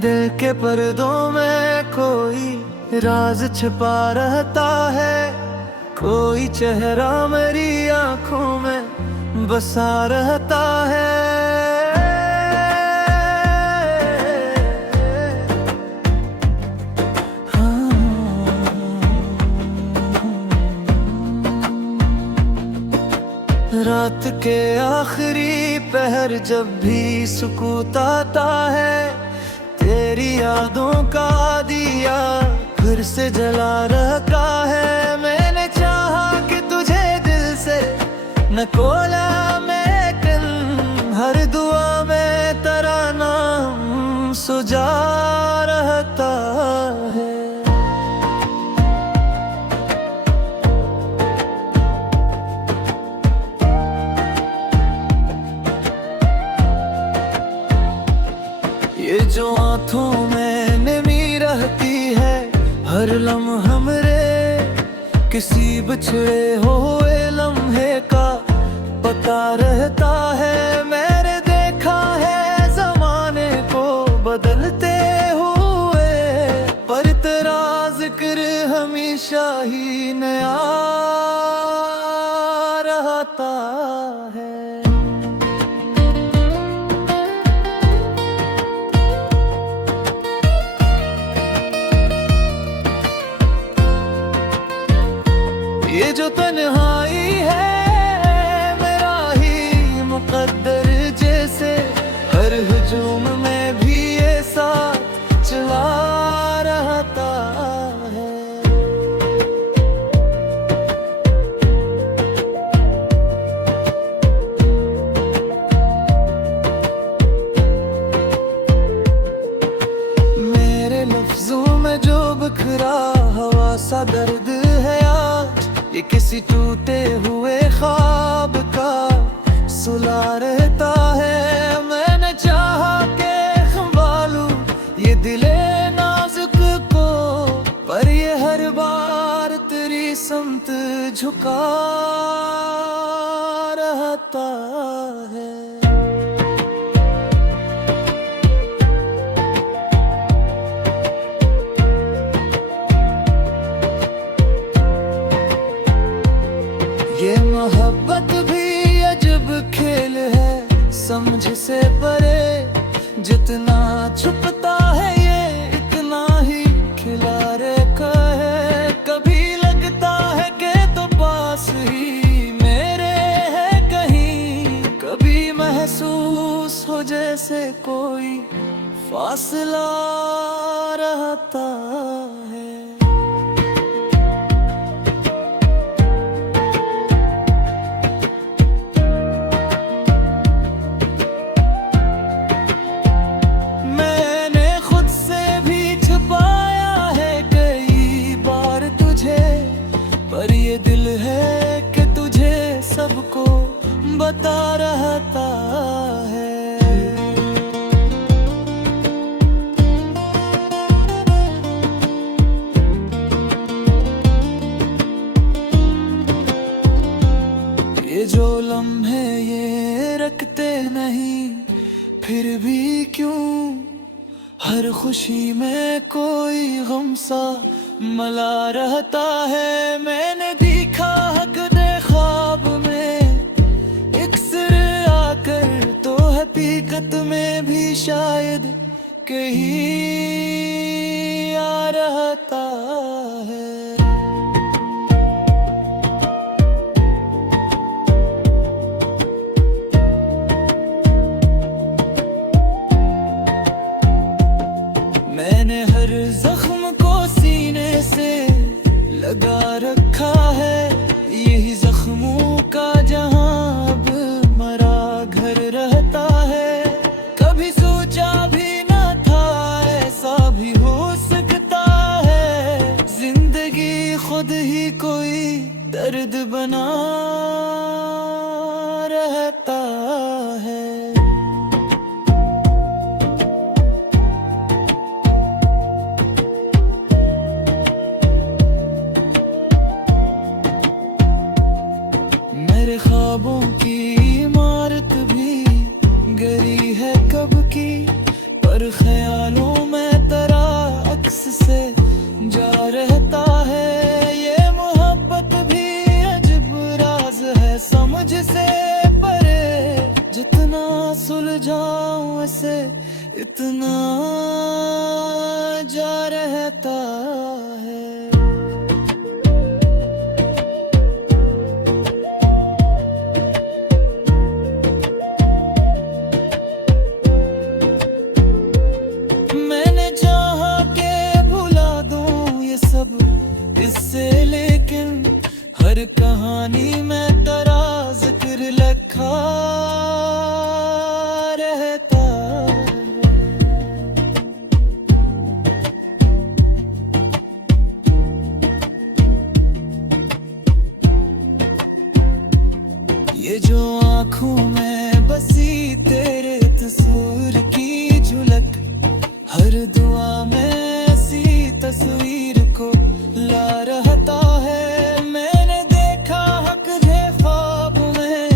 दिल के पर्दों में कोई राज छिपा रहता है, कोई चेहरा मेरी आंखों में बसा रहता है। रात के आखिरी पहर जब भी सुकूत आता है, तेरी यादों का दिया फिर से जला रखा है। मैंने चाहा कि तुझे दिल से न कोला, लेकिन हर दुआ में तेरा नाम सुजा रहता है। ये जो आँखों में नमी रहती है, हर लम्हा मेरे किसी बिछड़े हुए लम्हे का पता रहता है। मैंने देखा है ज़माने को बदलते हुए, पर तेरा जिक्र हमेशा ही नया रहता है। ये जो तन्हाई है मेरा ही मुकद्दर जैसे, हर हुजूम में भी ये साथ चला रहता है। मेरे लफ्जों में जो बिखरा हवा सा दर्द है यार, ये किसी टूटे हुए ख्वाब का सुला रहता है। मैंने चाहा के संभालूं ये दिले नाजुक को, पर ये हर बार तेरी समत झुका रहता है। ये मोहब्बत भी अजब खेल है, समझ से परे जितना छुपता है ये इतना ही खिला रखा है। कभी लगता है कि तो पास ही मेरे है कहीं, कभी महसूस हो जैसे कोई फासला रहता है। पर ये दिल है कि तुझे सबको बता रहता है। ये जो लम्हे ये रखते नहीं, फिर भी क्यों हर खुशी में कोई गम सा मला रहता है। मैंने देखा हक दे ख्वाब में एक सिर आकर, तो हकीकत में भी शायद कहीं आ रहता है। मैंने हर जख्म को सीने से लगा रखा है, यही जख्मों का जहां अब मरा घर रहता है। कभी सोचा भी न था ऐसा भी हो सकता है, जिंदगी खुद ही कोई दर्द बना रहता है। मेरे ख्वाबों की इमारत भी गई है कब की, पर ख्यालों में जा रहता है। ये मोहब्बत भी अजब राज है, समझ से परे। जितना सुलझाऊं इसे इतना जा रहता है। मैंने चाहा के भुला दूं ये सब इससे, लेकिन हर कहानी में तेरा जिक्र लिखा रहता है। ये जो आँखों में बसी तेरे तस्वीर की झलक, हर दुआ में ऐसी तस्वीर को ला रहता है। मैंने देखा हक है ख्वाब में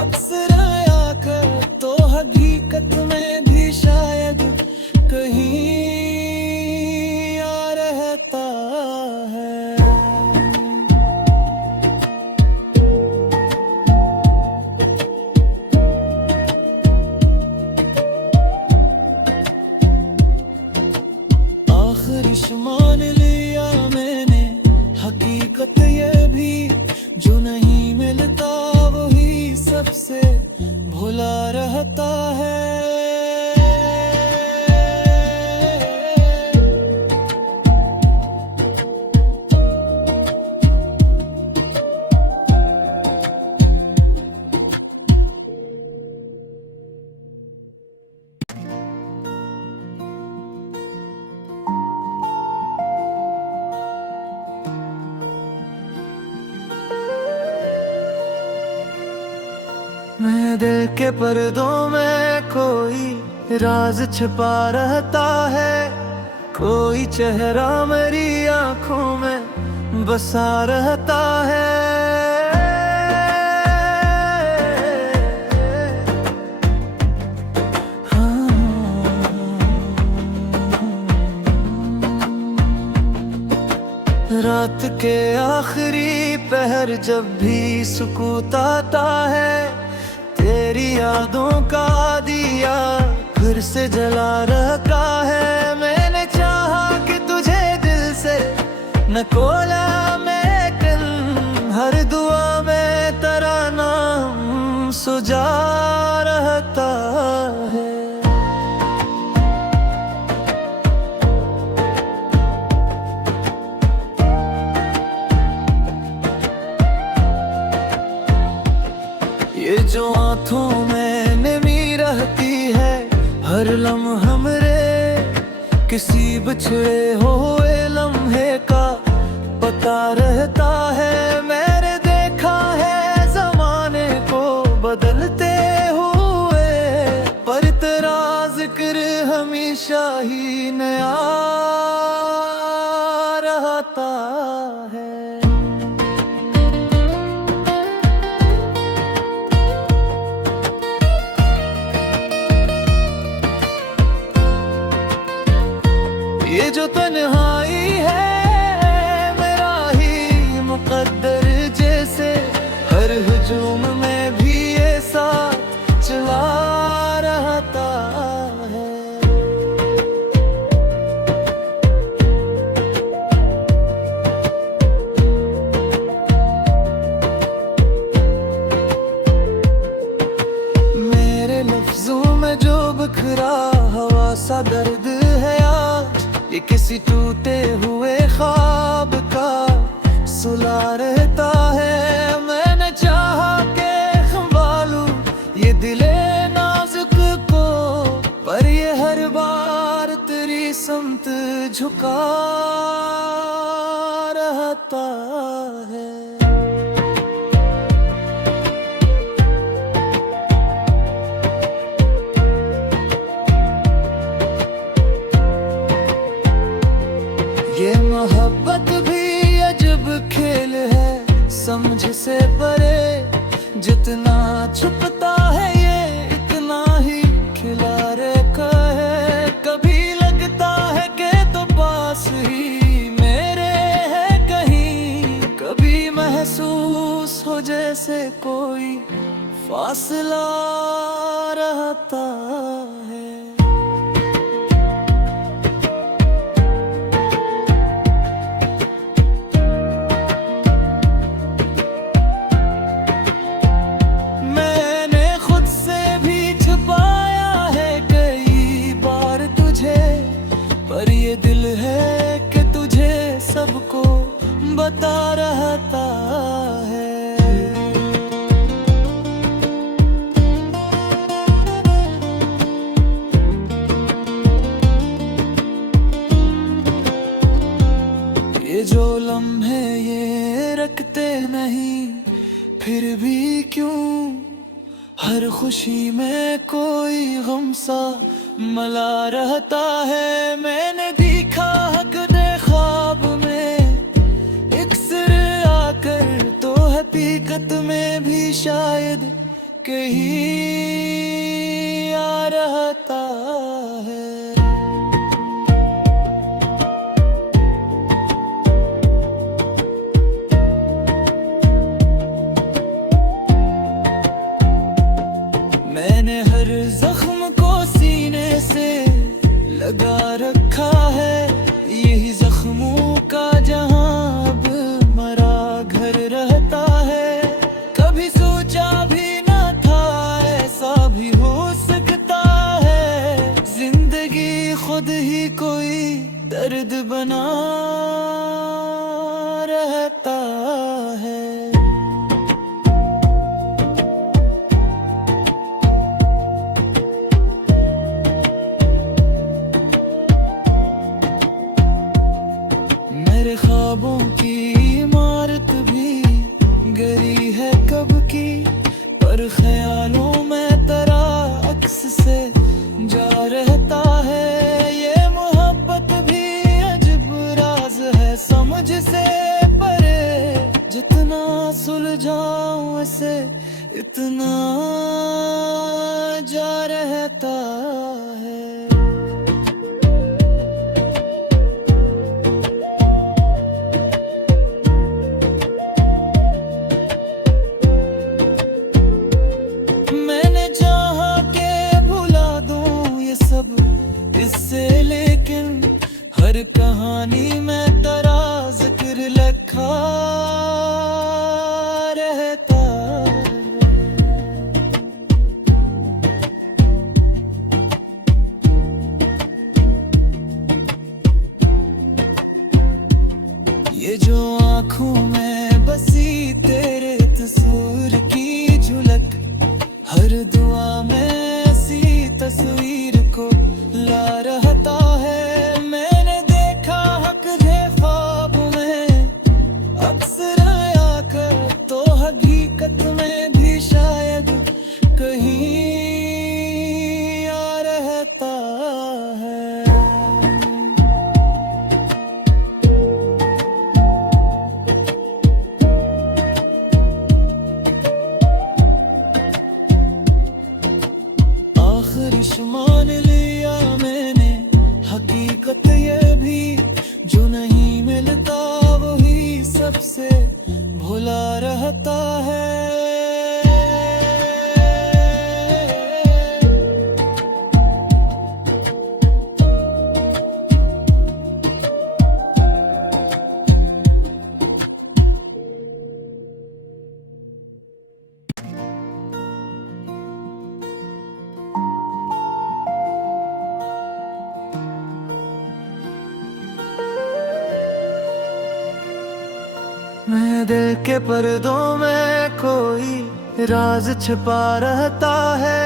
अक्सर आकर, तो हकीकत में भी शायद कहीं आ रहता है। आखिर मान लिया मैंने हकीकत ये भी, जो नहीं मिलता वही सबसे भुला रहता है। मैं दिल के पर्दों में कोई राज छिपा रहता है, कोई चेहरा मेरी आंखों में बसा रहता है। रात के आखिरी पहर जब भी सुकूत आता है, तेरी यादों का दिया फिर से जला रखा है। मैंने चाहा कि तुझे दिल से न कोला, लेकिन हर दुआ में तेरा नाम सुजा रहता है। ये जो आँखों में नमी रहती है, हर लम्हा हमरे किसी बिछड़े हुए लम्हे का पता रहता है। मैंने देखा है जमाने को बदलते हुए, पर तेरा जिक्र हमेशा ही नया रहता है। ये जो तन्हाई है मेरा ही मुकद्दर जैसे, हर हुजूम में भी ये साथ चला रहता है। मेरे लफ्जों में जो बिखरा हवा सा दर्द है यार, ये किसी टूटे हुए ख्वाब का सुला रहता है। मैंने चाहा के संभालूं ये दिले नाजुक को, पर ये हर बार तेरी समत झुका रहता है। ये मोहब्बत भी अजब खेल है, समझ से परे। जितना छुपता है ये इतना ही खिला रखा है। कभी लगता है कि तो पास ही जैसे कोई फासला रहता है। मैंने खुद से भी छुपाया है कई बार तुझे, पर ये दिल है कि तुझे सबको बता रहता है। ये जो लम्हे ये रखते नहीं, फिर भी क्यों हर खुशी में कोई गम सा मला रहता है। मैंने देखा हक दे ख्वाब में एक सिर आकर, तो हकीकत में भी शायद कहीं आ रहता है। मैंने हर जख्म को सीने से लगा रखा है, यही जख्मों का जहां अब मरा घर रहता है। कभी सोचा भी न था ऐसा भी हो सकता है, जिंदगी खुद ही कोई दर्द बना रहता है। मेरे ख्वाबों की इमारत भी गिरी है कब की, पर ख्यालों में तेरा अक्स से जा रहता है। ये मोहब्बत भी अजब राज है समझ से परे, जितना सुलझाऊं इसे इतना जा रहता है। इससे लेकिन हर कहानी में तेरा जिक्र लिखा रहता है। ये जो आँखों में बसी तेरे तस्वीर की झलक, हर दुआ में ऐसी तस्वीर को ला रहता है। मैंने देखा हक दे ख्वाब में अक्सर आकर, तो हकीकत में भी शायद कहीं आ रहता है। आखिर मान लिया मैंने हकीकत ये भी, जो नहीं मिलता वही सबसे भुला रहता है। मैं दिल के पर्दों में कोई राज छिपा रहता है,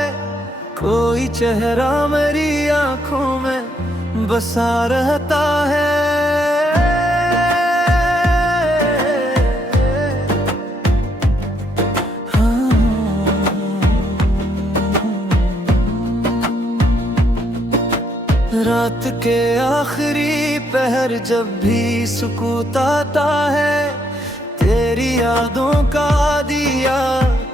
कोई चेहरा मेरी आंखों में बसा रहता है। रात के आखिरी पहर जब भी सुकूत आता है, तेरी यादों का दिया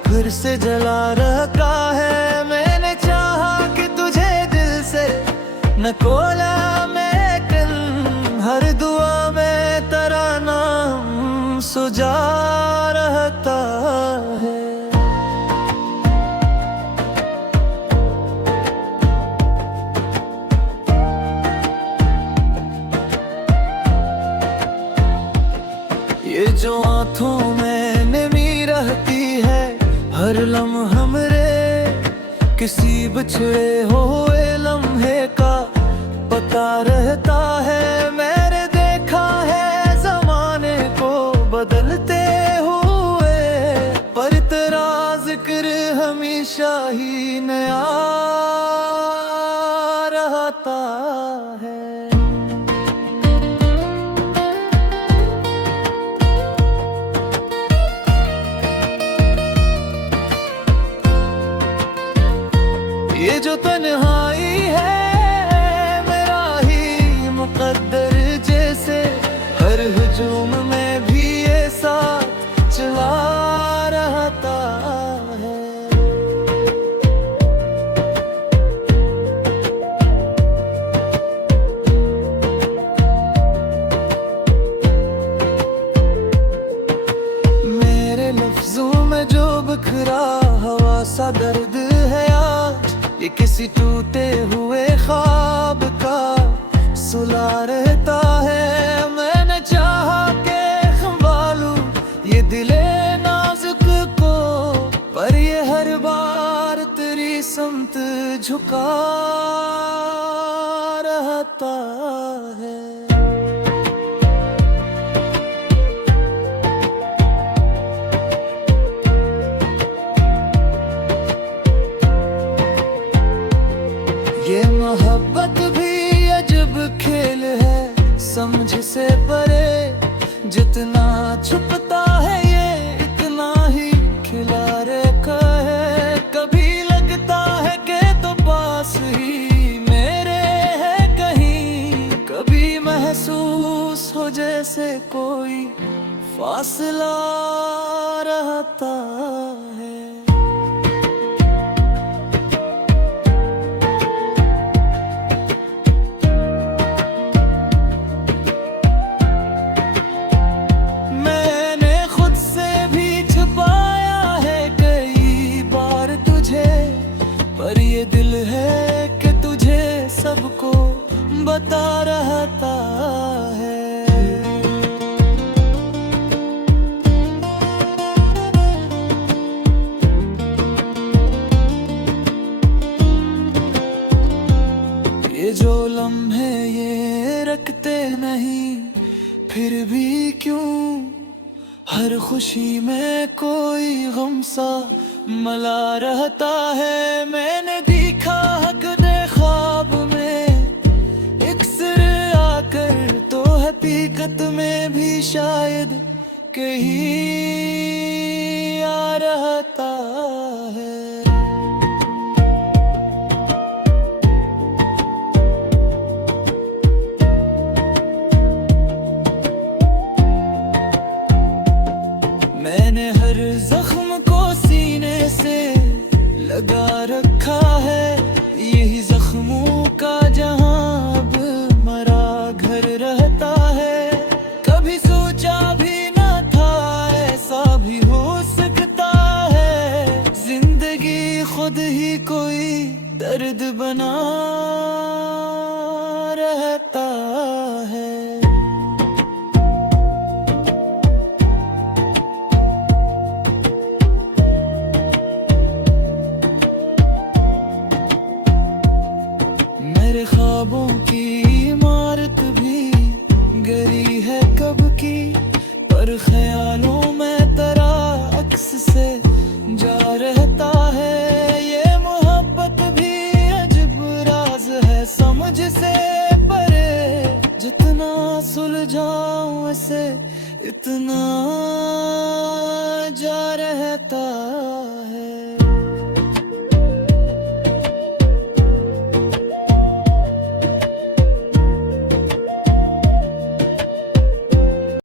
फिर से जला रखा है। मैंने चाहा कि तुझे दिल से न खोला मैं कल, हर दुआ में तेरा नाम सुजा रहता ये जो आँखों में नमी रहती है हर लम्हा हमरे, किसी बिछड़े हुए लम्हे का पता रहता है। मैंने देखा है जमाने को बदलते हुए, पर तेरा जिक्र हमेशा ही नया रहता है। ये जो तन्हाई है मेरा ही मुकद्दर जैसे, हर हुजूम में भी ये साथ चला रहता है। मेरे लफ्जों में जो बिखरा हवा सा दर्द है यार, ये किसी टूटे हुए ख्वाब का सुला रहता है। मैंने चाहा के संभालूं ये दिले नाजुक को, पर ये हर बार तेरी समत झुका रहता है। ये मोहब्बत भी अजब खेल है समझ से परे, जितना छुपता है ये इतना ही खिला रखा है। कभी लगता है कि तो पास ही मेरे है कहीं, कभी महसूस हो जैसे कोई फासला रहता है। पर ये दिल है कि तुझे सबको बता रहता है। ये जो लम्हे ये रखते नहीं फिर भी क्यों, हर खुशी में कोई गम सा मला रहता है। मैंने देखा हक दे ख्वाब में एक सिर आकर, तो हकीकत में भी शायद कहीं आ रहता है। मैंने हर जख्म को सीने से लगा रखा है, यही जख्मों का जहां अब मरा घर रहता है। कभी सोचा भी ना था ऐसा भी हो सकता है, जिंदगी खुद ही कोई दर्द बना रहता है। मेरे ख्वाबों की इमारत भी गिरी है कब की, पर ख्यालों में तेरा अक्स से जा रहता है। ये मोहब्बत भी अजब राज है समझ से परे, जितना सुलझाऊं इसे इतना जा रहता